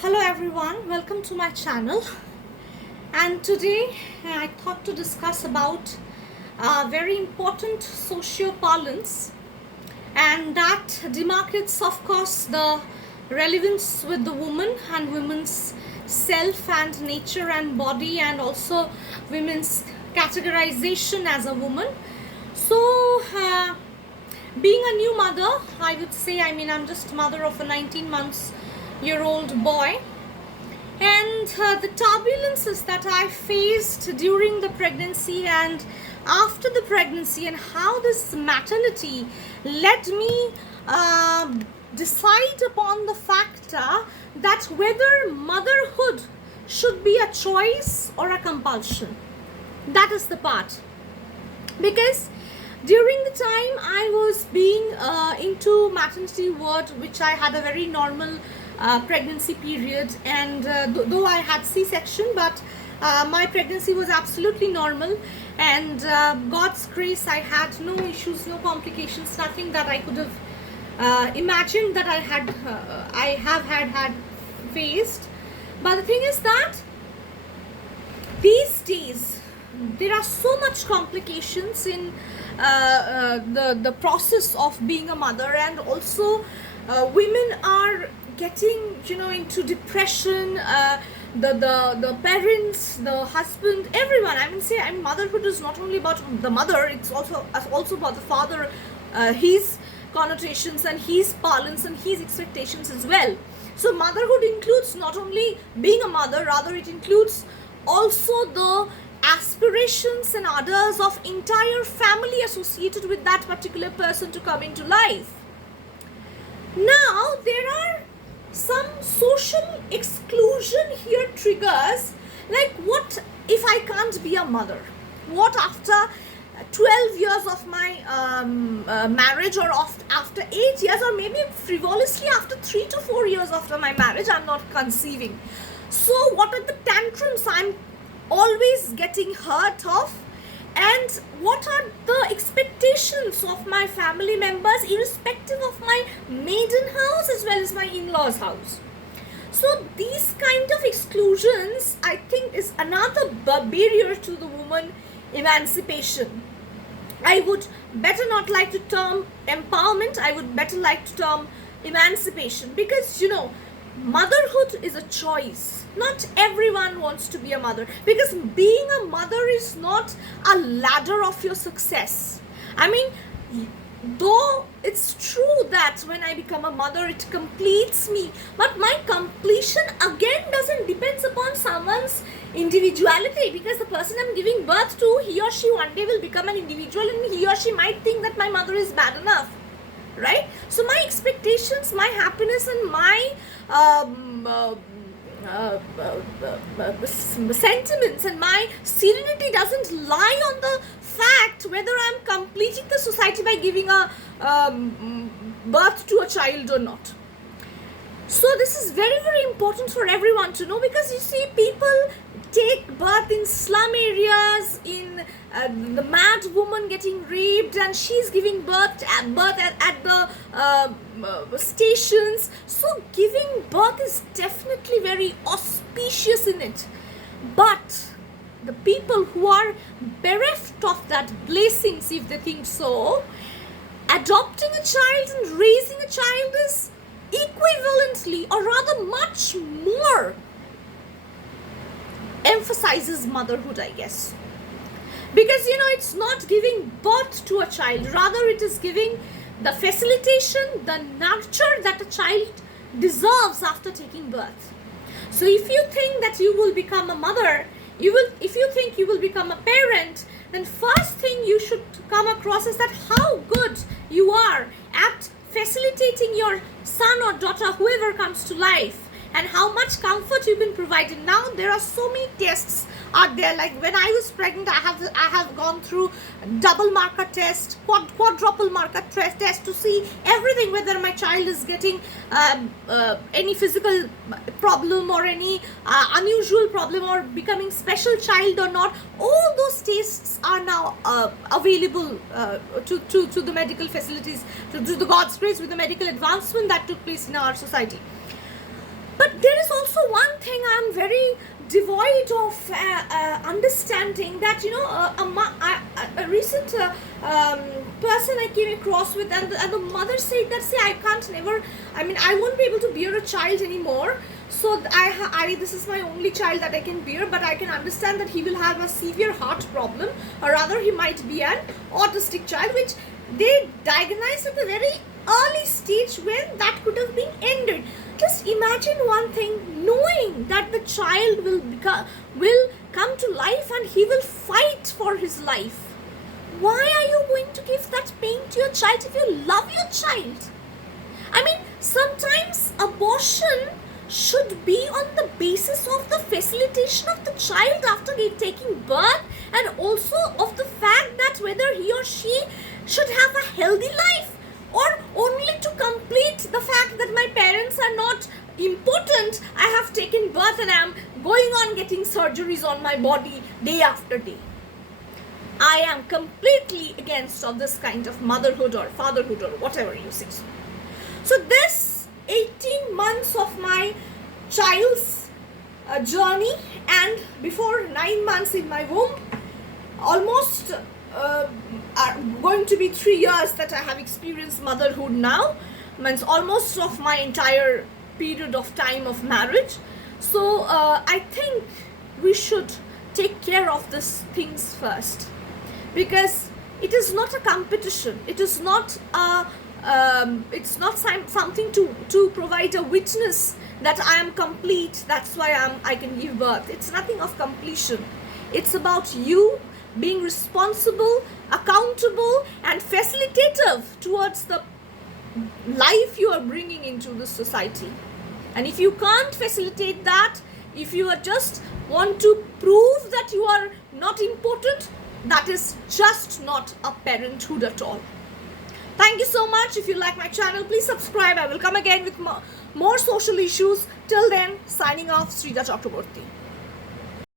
Hello everyone, welcome to my channel. And today I thought to discuss about a very important socio-parlance, and that demarcates of course the relevance with the woman and women's self and nature and body, and also women's categorization as a woman. So being a new mother, I would say, I'm just mother of a 19 months year old boy, and the turbulences that I faced during the pregnancy and after the pregnancy, and how this maternity led me decide upon the factor that whether motherhood should be a choice or a compulsion. That is the part, because during the time I was being into maternity ward, which I had a very normal pregnancy period, and though I had C-section, but my pregnancy was absolutely normal, and God's grace, I had no issues, no complications, nothing that I could have imagined that I have had faced. But the thing is that these days there are so much complications in the process of being a mother, and also women are getting into depression, the parents, the husband, everyone. Motherhood is not only about the mother, it's also about the father, his connotations and his parlance and his expectations as well. So motherhood includes not only being a mother, rather it includes also the aspirations and others of entire family associated with that particular person to come into life. Now there are some social exclusion here triggers, like what if I can't be a mother? What after 12 years of my marriage, or after 8 years, or maybe frivolously after 3 to 4 years after my marriage, I'm not conceiving? So what are the tantrums I'm always getting hurt of, and what are the expectations of my family members, irrespective of my maiden house as well as my in-laws house? So these kind of exclusions, I think, is another barrier to the woman emancipation. I would better not like to term empowerment, I would better like to term emancipation, because motherhood is a choice. Not everyone wants to be a mother, because being a mother is not a ladder of your success. Though it's true that when I become a mother it completes me, but my completion again doesn't depends upon someone's individuality, because the person I'm giving birth to, he or she one day will become an individual, and he or she might think that my mother is bad enough, right? So my expectations, my happiness, and my sentiments and my serenity doesn't lie on the fact whether I'm completing the society by giving a birth to a child or not. So this is very, very important for everyone to know, because you see people take birth in slum areas, in the mad woman getting raped, and she's giving birth at the stations. So giving birth is definitely very auspicious in it, but the people who are bereft of that blessings, if they think so, adopting a child and raising a child is equivalently, or rather much more, emphasizes motherhood, I guess. Because it's not giving birth to a child, rather it is giving the facilitation, the nurture that a child deserves after taking birth. So if you think that you will become a mother, if you think you will become a parent, then first thing you should come across is that how good you are at facilitating your son or daughter, whoever comes to life, and how much comfort you've been provided. Now there are so many tests out there. Like when I was pregnant, I have gone through double marker test, quadruple marker test to see everything, whether my child is getting any physical problem or any unusual problem, or becoming special child or not. All those tests are now available to the medical facilities, to the God's grace, with the medical advancement that took place in our society. But there is also am very devoid of understanding that, a recent person I came across with, and the mother said that, see, I won't be able to bear a child anymore. So this is my only child that I can bear, but I can understand that he will have a severe heart problem, or rather he might be an autistic child, which they diagnosed at a very early stage when that could have been ended. Just imagine one thing, knowing that the child will come to life and he will fight for his life. Why are you going to give that pain to your child if you love your child? I mean, sometimes abortion should be on the basis of the facilitation of the child after taking birth, and also of the fact that whether he or she should have a healthy life, or only to complete the fact that my parents are not important, I have taken birth and I am going on getting surgeries on my body day after day. I am completely against of this kind of motherhood or fatherhood or whatever you say. So this 18 months of my child's journey, and before 9 months in my womb, almost are going to be 3 years that I have experienced motherhood now, means almost of my entire period of time of marriage. So I think we should take care of these things first, because it is not a competition. It is not it's not something to provide a witness that I am complete, that's why I can give birth. It's nothing of completion. It's about you being responsible, accountable, and facilitative towards the life you are bringing into the society. And if you can't facilitate that, if you are just want to prove that you are not important, that is just not a parenthood at all. Thank you so much. If you like my channel, please subscribe. I will come again with more social issues. Till then, signing off, Srija Chakraborty.